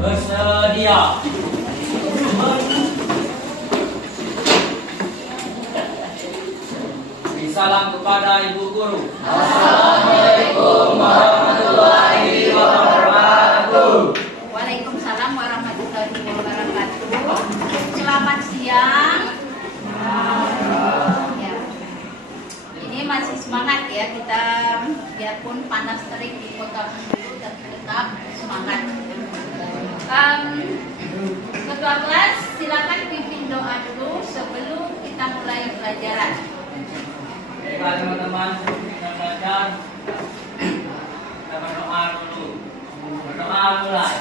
Bersedia. Salam kepada Ibu Guru. Assalamualaikum warahmatullahi wabarakatuh. Waalaikumsalam warahmatullahi wabarakatuh. Selamat siang. Ya. Ini masih semangat ya kita, biarpun panas terik di kota Bengkulu, tapi tetap semangat. Ketua kelas, silakan pimpin doa dulu sebelum kita mulai pelajaran. Baik teman-teman, kita belajar. Kita berdoa dulu. Berdoa mulai.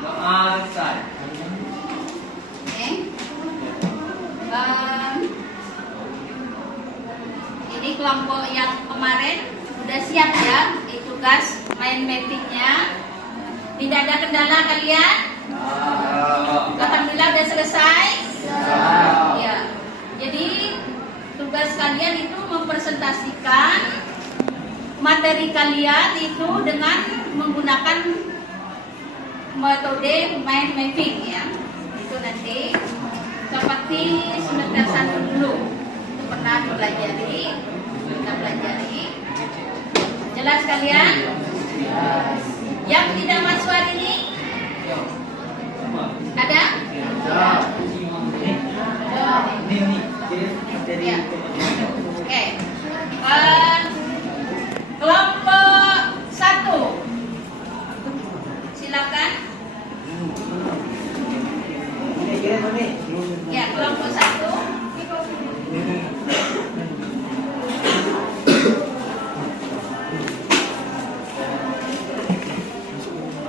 Doa selesai. Oke. Ini kelompok yang kemarin sudah siap ya, tugas main mappingnya. Tidak ada kendala kalian? Alhamdulillah sudah selesai. Ya. Jadi tugas kalian itu mempresentasikan materi kalian itu dengan menggunakan metode mind mapping ya. Itu nanti seperti semester 1 dulu. Itu pernah dipelajari. Kita pelajari. Jelas kalian? Yang tidak masuk hari ini? Ada? Ya. Oke. Kelompok 1. Silakan. Ya, kelompok 1.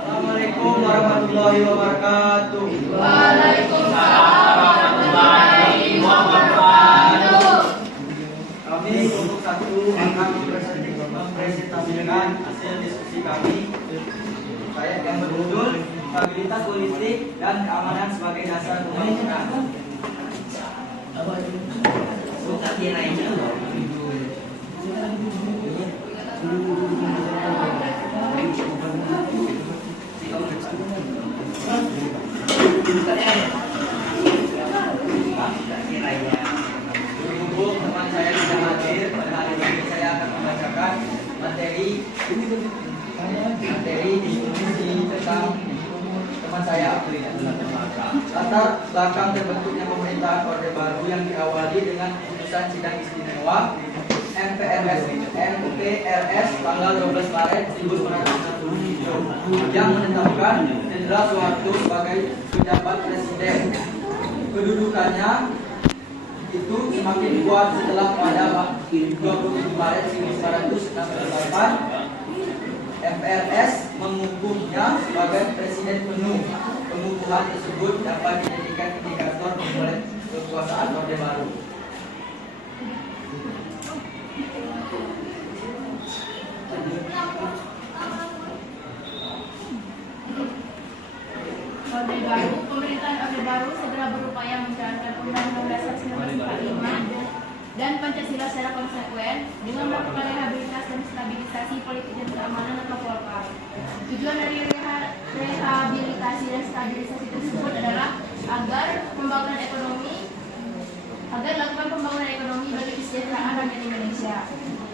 Assalamualaikum warahmatullahi wabarakatuh. Waalaikumsalam warahmatullahi wabarakatuh. Kami kelompok 1 akan mempresentasikan hasil diskusi kami. Saya yang berjudul stabilitas politik dan keamanan sebagai dasar pembangunan. Berhubung teman saya tidak hadir pada hari ini, saya akan membacakan materi diskusi tentang teman saya April. Latar belakang terbentuknya pemerintahan Orde Baru yang diawali dengan keputusan sidang istimewa MPRS tanggal 12 Maret 1967 yang menetapkan Jenderal Soeharto sebagai pejabat presiden. Kedudukannya itu semakin kuat setelah pada 27 Maret 1968 MPRS mengukuhnya sebagai presiden penuh. Pengukuhan tersebut dapat dijadikan indikator memulai kekuasaan Orde Baru. Orde Baru, pemerintahan Orde Baru segera berupaya menjalankan Undang-Undang Dasar 1945 dan Pancasila secara konsekuen dengan melakukan rehabilitasi dan stabilisasi politik dan keamanan atau Polkar. Tujuan dari rehabilitasi dan stabilisasi tersebut adalah agar lakukan pembangunan ekonomi bagi kesejahteraan rakyat Indonesia.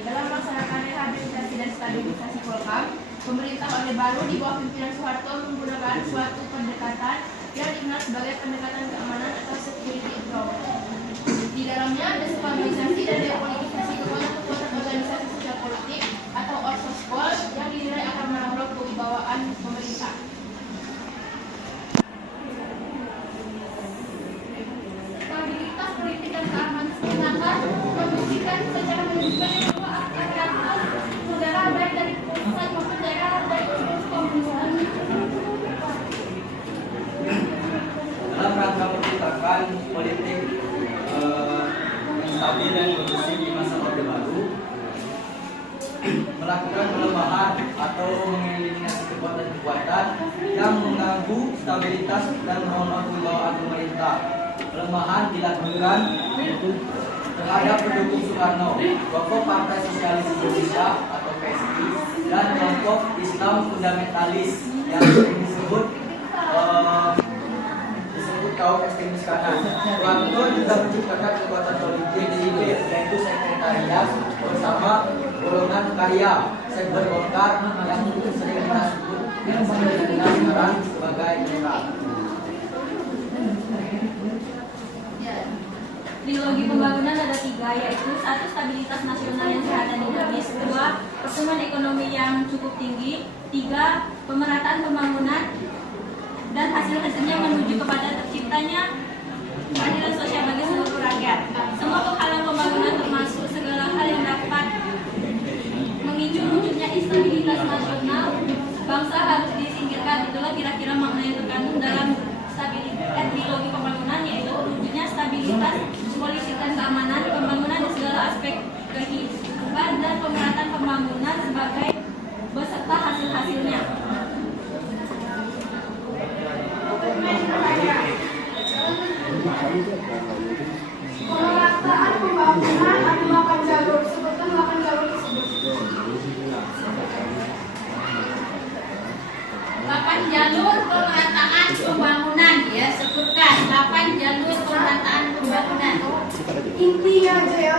Dalam melaksanakan rehabilitasi dan stabilisasi Polkar, pemerintah Orde Baru di bawah pimpinan Soeharto menggunakan suatu pendekatan yang dikenal sebagai pendekatan keamanan atau security approach. Di dalamnya ada stabilisasi dan depolitisasi kekuatan organisasi sosial politik atau orsoskol yang dinilai akan menambah kewibawaan pemerintah. Stabilitas politik dan keamanan sebenarnya membuktikan secara menunjukkan bahwa aparatur negara baik dari pusat maupun daerah dari unsur pemerintahan. Dalam rangka menciptakan politik yang stabil dan kondusif di masa Orde Baru, melakukan pelemahan atau mengeliminasi kekuatan-kekuatan yang mengganggu stabilitas dan menolak kewibawaan pemerintah. Pelemahan dilakukan terhadap pendukung Soekarno, kelompok Partai Sosialis Indonesia atau PSI, dan kelompok Islam fundamentalis yang sering disebut kaum ekstremis kanan. Soekarno juga menciptakan kekuatan politik yaitu sekretariat bersama golongan karya sekber Golkar yang sering kita sebut yang dikenal sekarang sebagai Golkar. Trilogi pembangunan ada 3, yaitu 1. Stabilitas nasional yang sehat dan dinamis, 2. Pertumbuhan ekonomi yang cukup tinggi, 3. Pemerataan pembangunan dan hasil-hasilnya menuju kepada terciptanya keadilan sosial bagi seluruh rakyat. Semua penghalang pembangunan termasuk segala hal yang dapat memicu munculnya instabilitas nasional bangsa harus disingkirkan. Itulah kira-kira makna yang terkandung dalam trilogi pembangunan, yaitu terwujudnya stabilitas politik dan keamanan, pembangunan di segala aspek kehidupan, dan pemerataan pembangunan sebagai beserta hasil-hasilnya. Pemerataan pembangunan ada 8 jalur. Sebutkan 8 jalur tersebut. 8 jalur pemerataan pembangunan, ya, sebutkan 8 jalur pemerataan pembangunan. Intinya aja ya.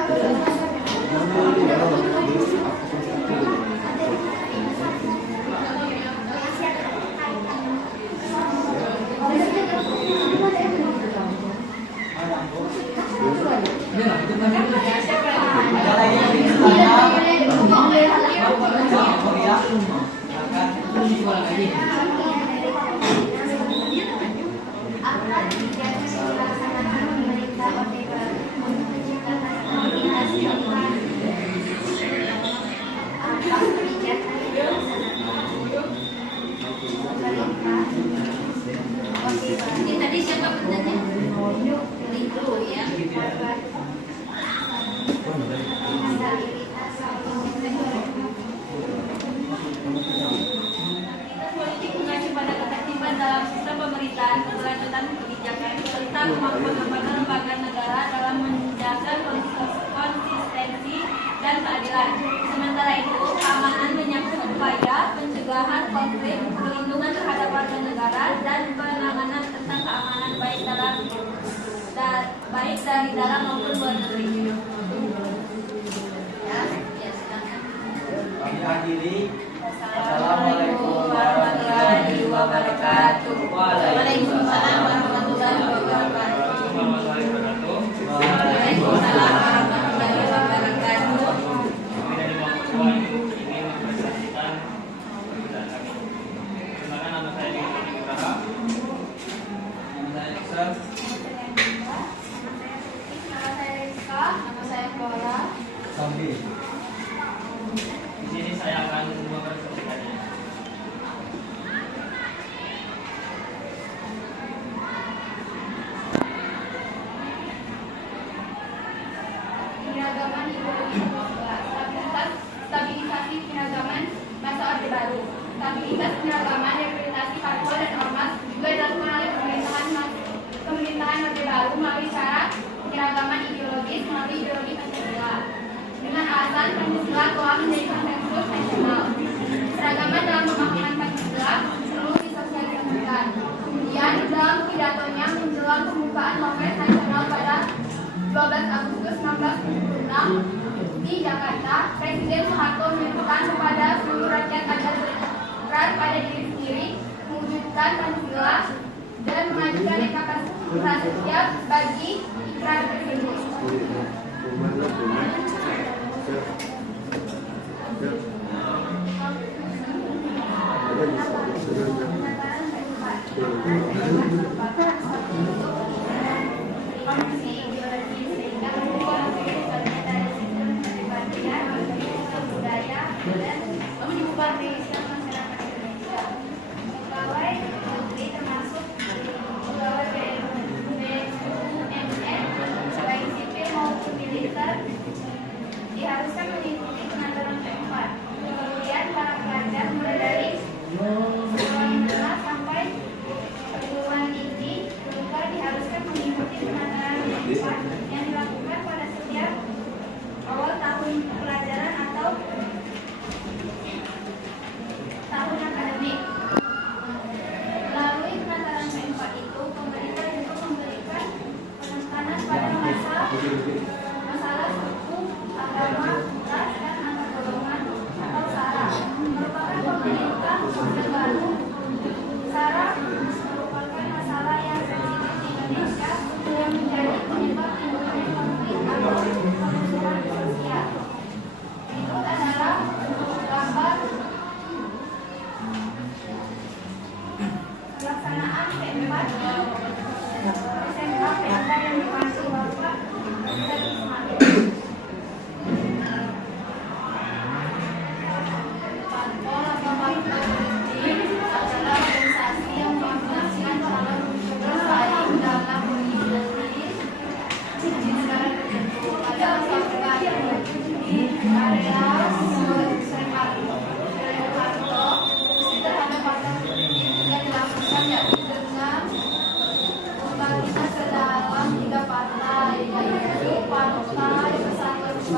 Ada lagi yang ingin Ini tadi siapa bentuknya? Itu ya. Politik mengacu pada ketertiban dalam sistem pemerintahan, keberlanjutan kebijakan, serta kemampuan lembaga negara dalam menjaga konsistensi dan keadilan. Sementara itu, keamanan menyangkut upaya pencegahan konflik, perlindungan terhadap warga negara, dan penanganan tentang keamanan baik dari dalam maupun luar negeri. Ya, silakan. Kami akhiri. Assalamualaikum warahmatullahi wabarakatuh. Waalaikumsalam warahmatullahi wabarakatuh. Waalaikumsalam warahmatullahi wabarakatuh. Kami dari mahasiswa ingin mempresentasikan perbedaan kami. Perkenalkan, nama saya Diki Nugraha. Nama saya Iksan. Nama saya Rizka. Nama saya Flora. Sambil. Di sini saya akan mempresentasikannya. Keberagaman ideologi stabilisasi keberagaman masa Orde Baru. Stabilitas keberagaman representasi parpol dan ormas juga dilakukan oleh pemerintahan Orde Baru melalui cara keberagaman ideologis melalui ideologi Pancasila. Dengan alasan Pancasila telah menjadi konsensus nasional. Keragaman dalam pemahaman Pancasila perlu disosialisasikan. Kemudian dalam pidatonya menjelang pembukaan Kongres Nasional pada 12 Agustus 1976 di Jakarta, Presiden Soeharto menyebutkan kepada seluruh rakyat agar berperan pada diri sendiri, mewujudkan Pancasila dan mengajukan ekspektasi siap bagi ikrar tersebut. Diharuskan mengikuti pengaturan keempat. Kemudian para pelajar mulai dari sekolah menengah sampai perguruan tinggi juga diharuskan mengikuti pengaturan keempat yang dilakukan pada setiap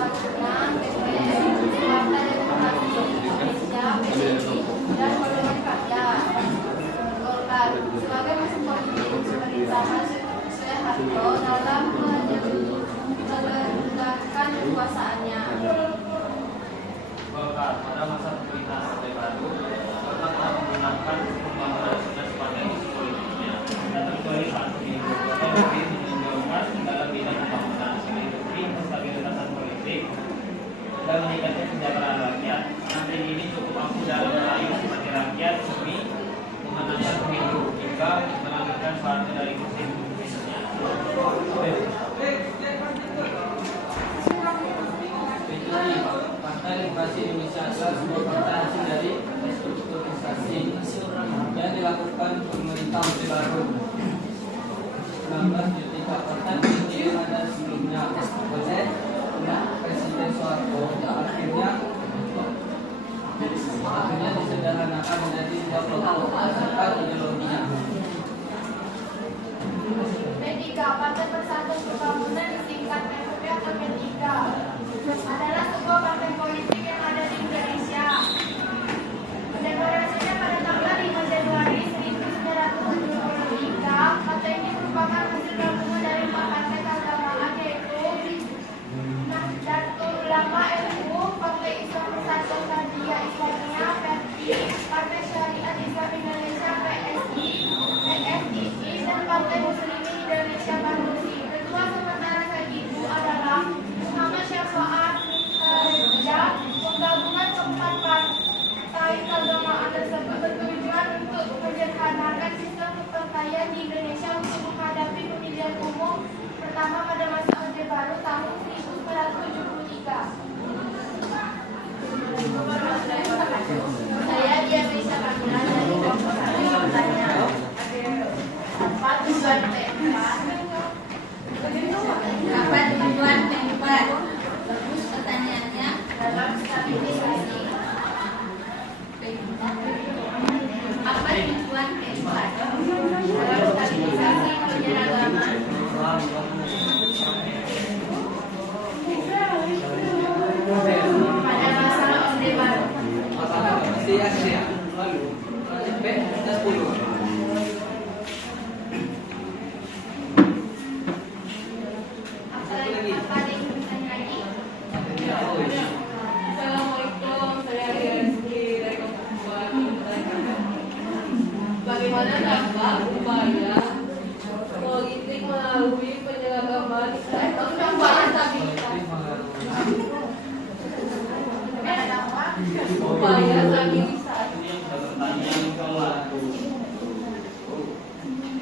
Pembangunan BPS, Partai Demokrasi Indonesia PDI, dan Golongan Karya Golkar sebagai mesin politik pemerintahan Soeharto dalam menegakkan kekuasaannya. Golkar pada masa pemerintahan Orde Baru, Golkar telah menggunakan pembangunan nasional sebagai isu politiknya. Dan terkecuali saat pemilu, Golkar lebih menonjolkan dalam bidang pembangunan sebagai stabilitas politik dan meningkatkan kesejahteraan rakyat. Nanti ini cukup mampu dalam meraih simpati rakyat demi memenangkan pemilu hingga melanjutkan partai dari musim bisnisnya. Partai Demokrasi Indonesia adalah sebuah partai hasil dari restrukturisasi yang dilakukan pemerintah Orde Baru 1973. Partai politik yang ada sebelumnya oleh Presiden Soeharto akhirnya disederhanakan menjadi dua kelompok berdasarkan ideologinya. P3, Partai Persatuan Pembangunan disingkat PPP atau P3, adalah sebuah partai politik yang ada di Indonesia. Mendeklarasinya pada tanggal 5 Januari 1973, partai ini merupakan hasil gabungan dari 4 partai keagamaan yaitu Nahdlatul Ulama NU, Partai Islam Persatuan Nahdliyah Islamiyah (PSI), Partai Syariat Islam Indonesia (PSI), PSII, dan Partai Muslimin Indonesia (PANUSI). Ketua sementara saat itu adalah Muhammad Syafaat Raja. Penggabungan keempat partai keagamaan tersebut bertujuan untuk menyederhanakan sistem kepartaian di Indonesia untuk menghadapi pemilihan umum pertama pada masa Orde Baru tahun 1973. Saya Dianisa Kamila dari kelompok 1 bertanya. Apa tujuan P4? Apa tujuan P4? Bagus pertanyaannya. Dalam stabilisasi. Apa tujuan P4? Dalam stabilisasi penyeragaman. Pada masa Orde Baru. Lalu P dan 10. Apa ada yang bertanya lagi? Assalamualaikum, saya Rizky dari kelompok 2. Bagaimana dampak upaya politik melalui penyeragaman upaya stabilitas? Upaya stabilisasi. Yang sudah bertanya menjawab.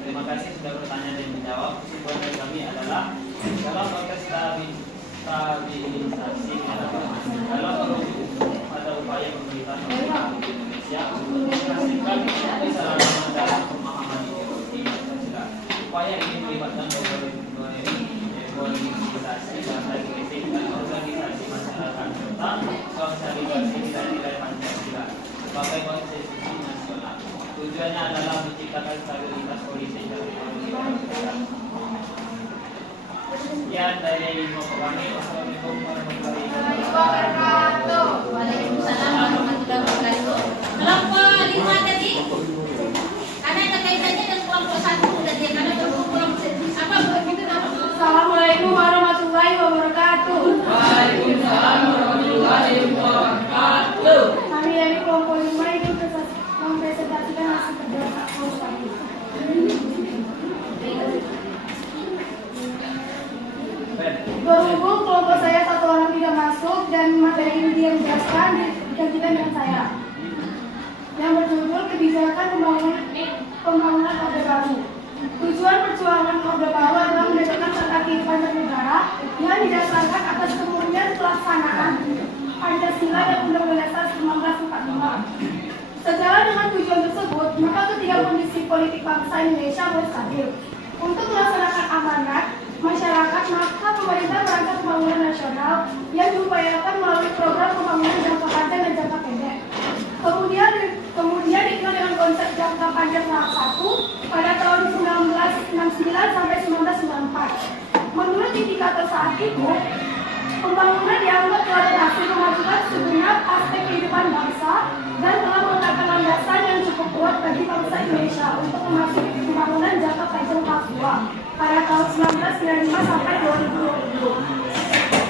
Terima kasih sudah bertanya dan menjawab. Kesimpulan dari kami adalah dalam konteks stabilisasi dalam pada upaya pemerintahan Indonesia untuk menghasilkan kesalahan dalam pemahaman ideologi Pancasila. Upaya ini melibatkan politisasi partai politik dan organisasi masyarakat serta konsolidasi nilai-nilai Pancasila sebagai konstitusi nasional. Tujuannya adalah menciptakan stabilitas politik dan ekonomi bangsa. Sekian dari kami. Wassalamualaikum warahmatullahi wabarakatuh. Waalaikumsalam warahmatullahi wabarakatuh. Kelompok 5 tadi, karena ada kaitannya dengan kelompok 1 tadi, karena kelompok apa begitu namanya? Assalamualaikum warahmatullahi wabarakatuh. Waalaikumsalam warahmatullahi wabarakatuh. Kami dari kelompok 5 ini mempresentasikan hasil kerja kelompok kami. Berhubung kelompok saya satu orang tidak masuk dan materi ini dia menjelaskan, digantikan dengan saya. Yang berjudul kebijakan pembangunan Orde Baru. Tujuan perjuangan Orde Baru adalah menegakkan tata kehidupan bernegara yang didasarkan atas kemurnian pelaksanaan Pancasila dan Undang-Undang Dasar 1945. Sejalan dengan tujuan tersebut, maka ketiga kondisi politik bangsa Indonesia harus stabil. Untuk melaksanakan amanat masyarakat, maka pemerintah merancang pembangunan nasional yang diupayakan melalui program pembangunan jangka panjang dan jangka pendek. Kemudian dikenal dengan konsep jangka panjang tahap 1 pada tahun 1969 sampai 1994. Menurut indikator saat itu, Pembangunan dianggap telah berhasil memajukan segenap aspek kehidupan bangsa dan telah meletakkan landasan yang cukup kuat bagi bangsa Indonesia untuk memasuki pembangunan jangka panjang tahap 2 pada tahun 1995 sampai 2020.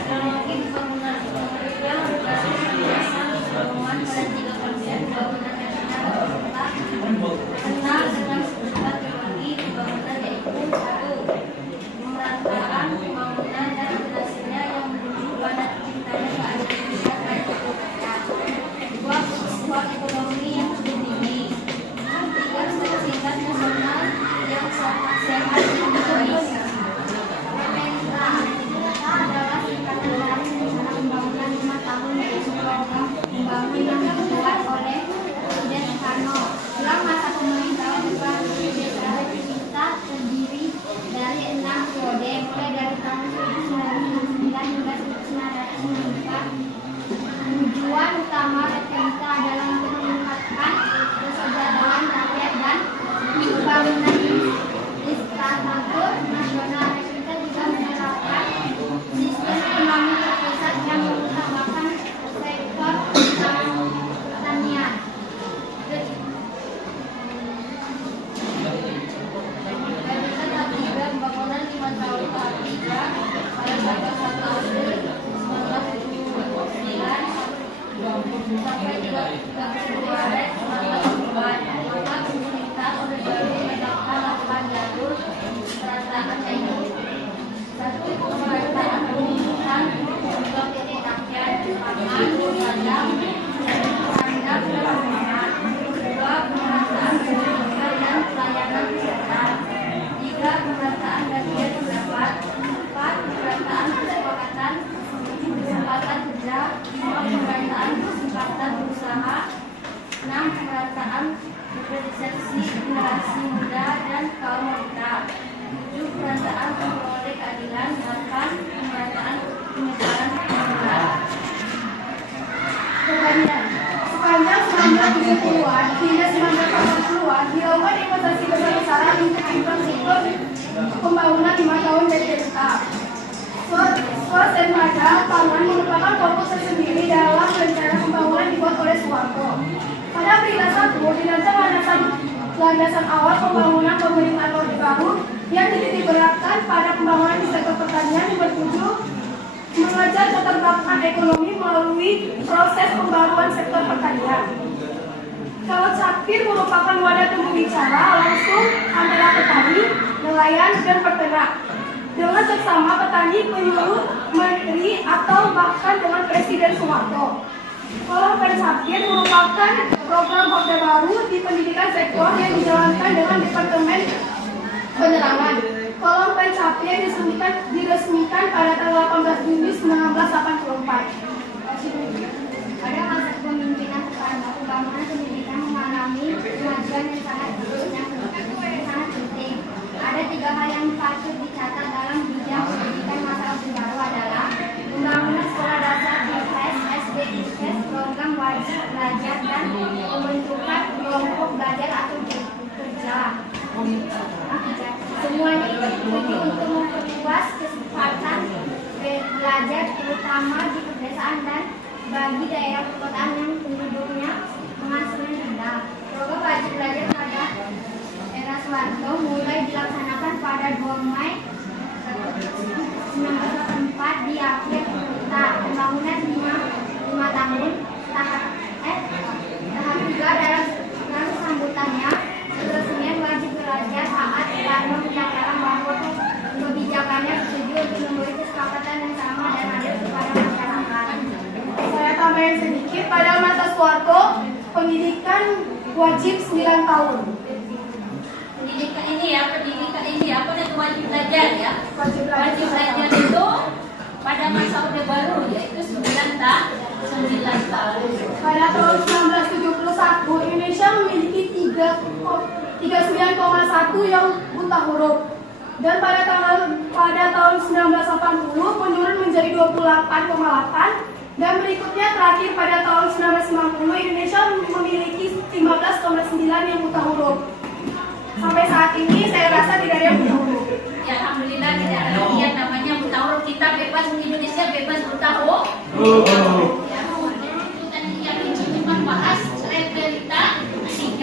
Teknologi pembangunan yang berbasis landasan pembangunan pada 3 konsep pembangunan nasional dan kenal dengan sebuah teknologi pembangunan yaitu 1. Pemerataan pembangunan dan hasilnya yang menuju pada terciptanya keadilan sosial dan keadilan. 2. Pertumbuhan ekonomi yang cukup tinggi. 3. Stabilitas nasional yang sehat di Indonesia. Kita adalah singkatan dari rencana pembangunan 5 tahun yaitu program pembangunan yang dibuat oleh Presiden Soekarno. Dalam masa pemerintahan Indonesia kita terdiri dari 6 periode mulai dari tahun 1999 hingga 1994. Tujuan utama kita adalah untuk meningkatkan kesejahteraan rakyat dan pembangunan infrastruktur nasional. Kita juga menerapkan sistem ekonomi terpusat yang mengutamakan sektor pertanian. Ketiga, pembangunan 5 tahun tahap 3 pada tanggal 1 April 1979 sampai 3 Februari 1994. Maka pemerintah Orde Baru menetapkan 8 jalur pemerataan yaitu 1. Pemerataan pendidikan juga PT rakyat pangan beragam terhadap perumahan. 2. Pemerataan pendidikan dan pelayanan kesehatan. 3. Pemerataan gajian pendapat. 4. Pemerataan kesepakatan kerja. 5. Pemerataan kesempatan berusaha. 6. Pemerataan organisasi generasi muda dan kaum wanita. 7. Pemerataan memperoleh keadilan. 8. Pemerataan penyebaran keadilan. Kemudian, sepanjang 1970-an hingga 1980-an dilakukan investasi besar-besaran untuk infrastruktur pembangunan 5 tahun BPPK. Swasembada pangan merupakan fokus tersendiri dalam rencana pembangunan dibuat oleh Soeharto. Pada berita 1 dirancang landasan awal pembangunan pemerintahan Orde Baru yang dititik beratkan pada pembangunan di sektor pertanian yang bertujuan mengejar keterbelakangan ekonomi melalui proses pembaruan sektor pertanian. Kawat Sakti merupakan wadah temu bicara langsung antara petani, nelayan, dan peternak. Dengan seksama petani, penyuluh, menteri, atau bahkan dengan Presiden Soeharto. Kolom Pensakir merupakan program Orde Baru di pendidikan sektor yang dijalankan dengan Departemen Penerangan. Kolom Pensakir diresmikan pada tanggal 18 Juni 1984. Pada masa kepemimpinan Soekarno, pembangunan pendidikan mengalami kemajuan yang sangat penting. Ada 3 hal yang patut dicatat dalam bidang pendidikan masa Orde Baru adalah pembangunan sekolah dasar BPS, SD, IPS, program wajib belajar dan pembentukan kelompok belajar atau kerja. Semuanya itu dituju untuk memperluas kesempatan belajar terutama di pedesaan dan bagi daerah perkotaan yang penduduknya penghasilan rendah. Program wajib belajar pada era Soeharto mulai dilaksanakan pada 2 Mei 1984 di akhir pembangunan 5 tahun tahap 3 dalam sambutannya peresmian wajib belajar saat Soekarno menyatakan bahwa kebijakannya setuju untuk memberi kesepakatan yang sama dan adil kepada masyarakat. Saya tambahin sedikit, pada masa Soeharto pendidikan wajib 9 tahun. Pendidikan ini apa itu wajib belajar ya? Wajib Wajib belajar itu pada masa Orde Baru yaitu 9 tahun. Pada tahun 1971 Indonesia memiliki 39,1 yang buta huruf. Dan pada tahun 1980 menurun menjadi 28,8 dan berikutnya terakhir pada tahun 1990 Indonesia memiliki 15,9 yang buta huruf. Sampai saat ini saya rasa tidak ada yang buta huruf. Ya alhamdulillah tidak ada yang namanya buta huruf. Kita bebas di Indonesia bebas buta yang itu membahas realita 3.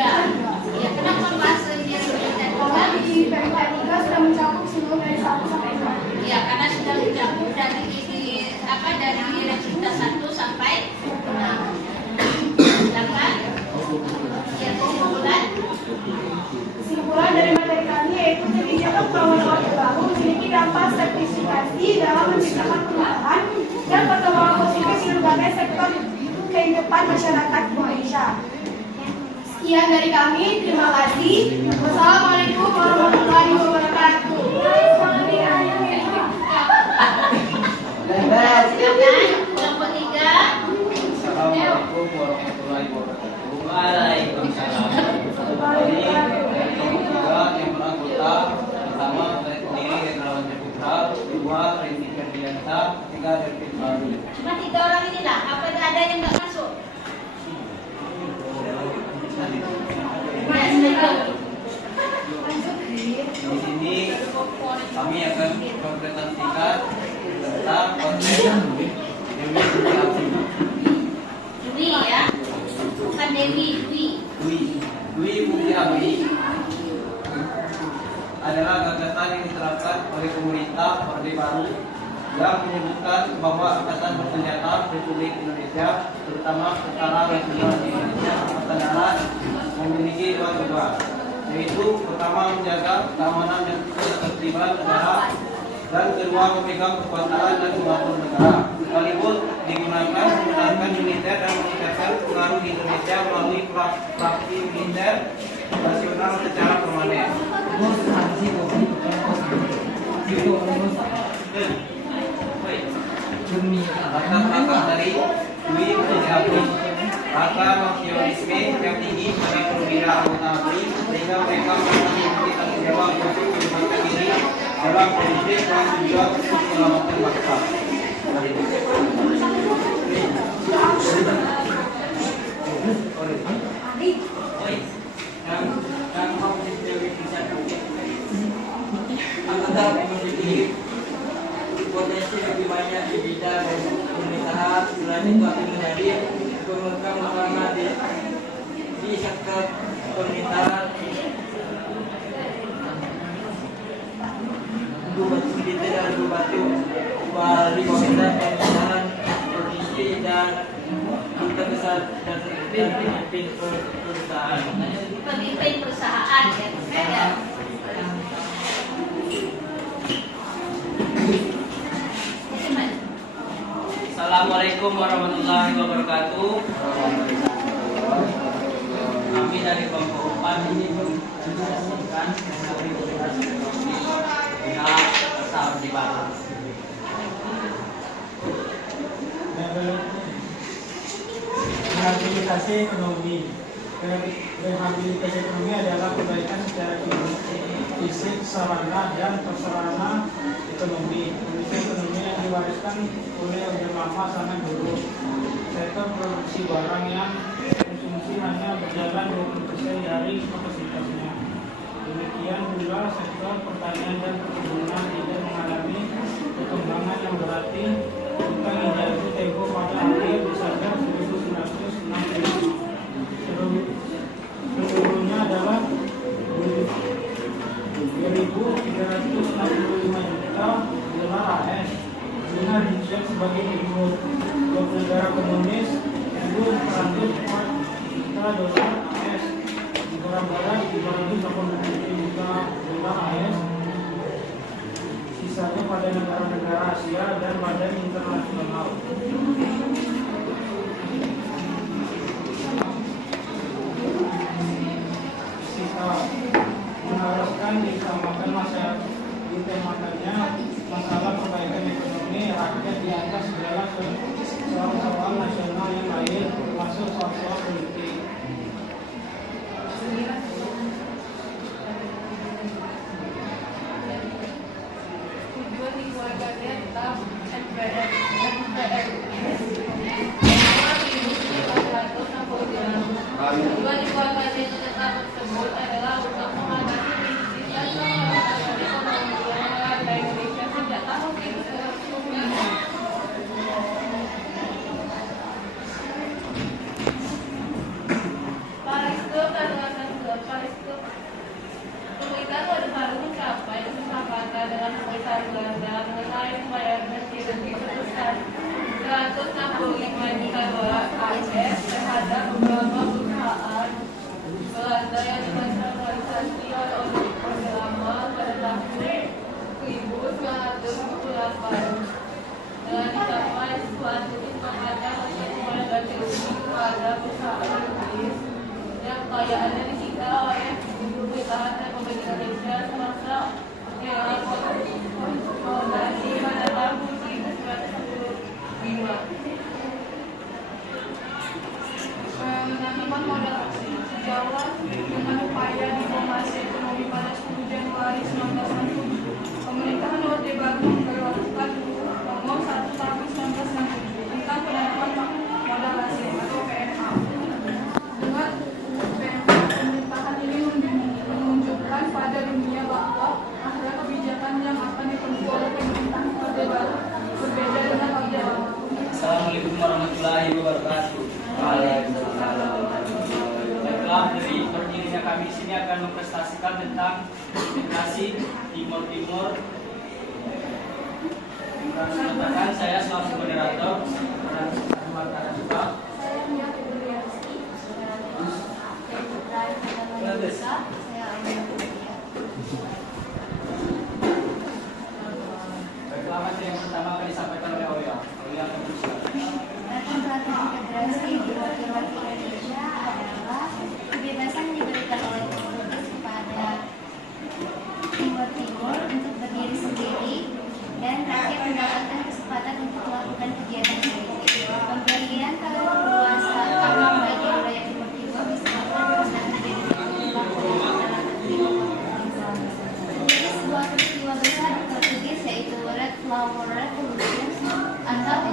Ya, kenapa bahas realita 3? Kalau di PMK 3 sudah mencakup seluruh dari 1 sampai 6. Ya, karena sudah mencakup dari realita 1 sampai 6. 8. Ya, kesimpulan. Kesimpulan dari materi kami yaitu kebijakan pembangunan Orde Baru memiliki dampak signifikan dalam menciptakan perubahan dan perkembangan positif di berbagai sektor kehidupan masyarakat Indonesia. Sekian dari kami, terima kasih. Wassalamualaikum warahmatullahi wabarakatuh. Silakan kelompok 3. Assalamualaikum warahmatullahi wabarakatuh. Waalaikumsalam. Jadi kelompok 3 yang beranggota pertama Nini Hendrawan Putra, kedua Rindy Ferdiansa, ketiga David Baru. Cuma 3 orang inilah. Apa ada yang nggak masuk? Ya, silakan. Di sini kami akan mempresentasikan tentang konsep Dewi Putri Abdi. Dwi ya. Bukan Dewi, Dwi. Dewi Putri Abdi adalah gagasan yang diterapkan oleh pemerintah Orde Baru yang menyebutkan bahwa Angkatan Bersenjata Republik Indonesia, terutama Tentara Nasional Indonesia Angkatan Darat, memiliki 2 tugas, yaitu pertama menjaga keamanan dan ketertiban negara, dan kedua memegang kekuasaan dan mengatur negara, sekaligus digunakan menggunakan militer dan meningkatkan pengaruh di Indonesia melalui praksi militer nasional secara permanen. Latar dari Dwi Putri Abdi, rasa nasionalisme yang tinggi pada perwira anggota ABRI sehingga mereka merasa memiliki tanggung jawab untuk melibatkan diri dalam politik dan tujuan untuk menyelamatkan bangsa. Anggota memiliki potensi lebih banyak di bidang pemerintahan. Selain itu akan menjadi pemegang utama di sektor pemerintahan. Bupati militer dan bupati wali kota pemerintahan provinsi dan duta besar dan pemimpin perusahaan. Pemimpin perusahaan ya. Assalamualaikum warahmatullahi wabarakatuh. Kami dari kelompok 4 ini mempresentasikan mengenai komunikasi ekonomi pihak peserta Orde Baru. Rehabilitasi ekonomi. Rehabilitasi ekonomi adalah perbaikan secara fisik, sarana, dan prasarana ekonomi. Kondisi ekonomi yang diwariskan oleh Orde Lama sangat buruk. Sektor produksi barang yang konsumsi hanya berjalan 20% dari kapasitasnya. Demikian pula sektor pertanian dan perkebunan tidak mengalami perkembangan yang berarti. Utang yang jatuh tempo pada akhir Desember 1960. Seluruhnya adalah 2.365 juta dolar AS dengan rincian sebagai berikut: 20 negara komunis 404 juta dolar AS, negara barat 387 juta dolar AS, sisanya pada negara-negara Asia dan badan internasional. Mengharuskan ditamakan ditemakannya masalah perbaikan ekonomi rakyat di atas segala soal-soal nasional yang lain, termasuk soal-soal politik. Tujuan dikeluarkannya tetap MPR. Tujuan dikeluarkannya tetap tersebut adalah untuk mengatasi krisis yang mengalami ekonomi Indonesia sejak tahun 1990. AS terhadap beberapa perusahaan Belanda yang dinasionalisasi oleh Orde Lama pada tahun 1978 dengan dicapai suatu kesepakatan untuk mengganti rugi kepada perusahaan Inggris yang kekayaannya disita oleh pemerintahan Republik Indonesia semasa era kolonialisasi pada tahun 1945. Menanamkan modal sejalan dengan upaya diplomasi ekonomi pada 10 Januari 1960, pemerintahan Orde Baru memperlakukan Nomor 1 Tahun 1967 tentang penanaman modal asing atau PMA. Dengan PMA, pemerintahan ini menunjukkan pada dunia bahwa ada kebijakan yang akan ditempuh oleh pemerintahan Orde Baru berbeda dengan Orde Lama. Assalamualaikum warahmatullahi wabarakatuh. Baiklah, dari berdirinya kami di sini akan mempresentasikan tentang integrasi Timur-Timur. Katakan saya selaku moderator dan juga. Baiklah, materi yang pertama akan disampaikan oleh Oya. Oya akan bersilakan. Latar belakang integrasi di wakil-wakil Indonesia adalah kebebasan yang diberikan oleh Portugis kepada Timur-Timur untuk berdiri sendiri dan rakyat mendapatkan kesempatan untuk melakukan kegiatan politik. Pemberian keleluasaan bagi wilayah Timur-Timur disebabkan karena terjadi perubahan dalam terjadi sebuah peristiwa besar di Portugis yaitu Red Flower Revolution atau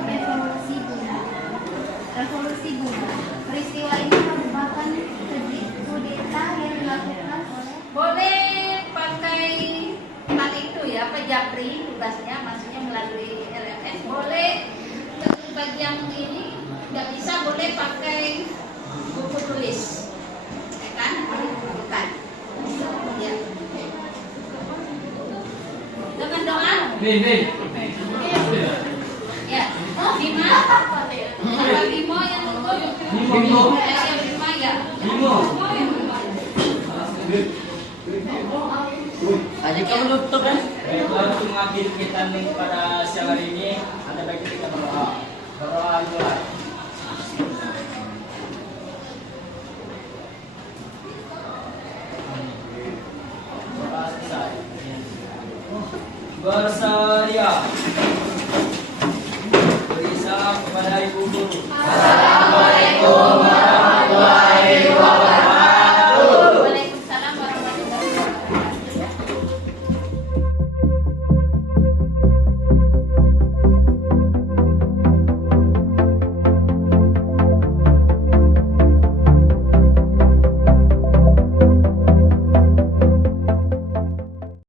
revolusi bunga. Peristiwa ini merupakan kudeta yang dilakukan oleh Boleh pakai hal itu ya, Pak Japri tugasnya, maksudnya melalui LMS. Boleh bagi yang ini nggak bisa, boleh pakai buku tulis, ya kan? Bukan. Ya. Dengan doa. Ya. Oh, Bima. Apa Bimo yang itu? Bimo. Bima ya. Bimo. Aja kamu nutup kan? Baiklah, untuk mengambil kita nih pada siang hari ini, ada baiknya kita berdoa. Berdoa dulu. Berdoa selesai. Bersedia. Beri salam kepada ibu guru.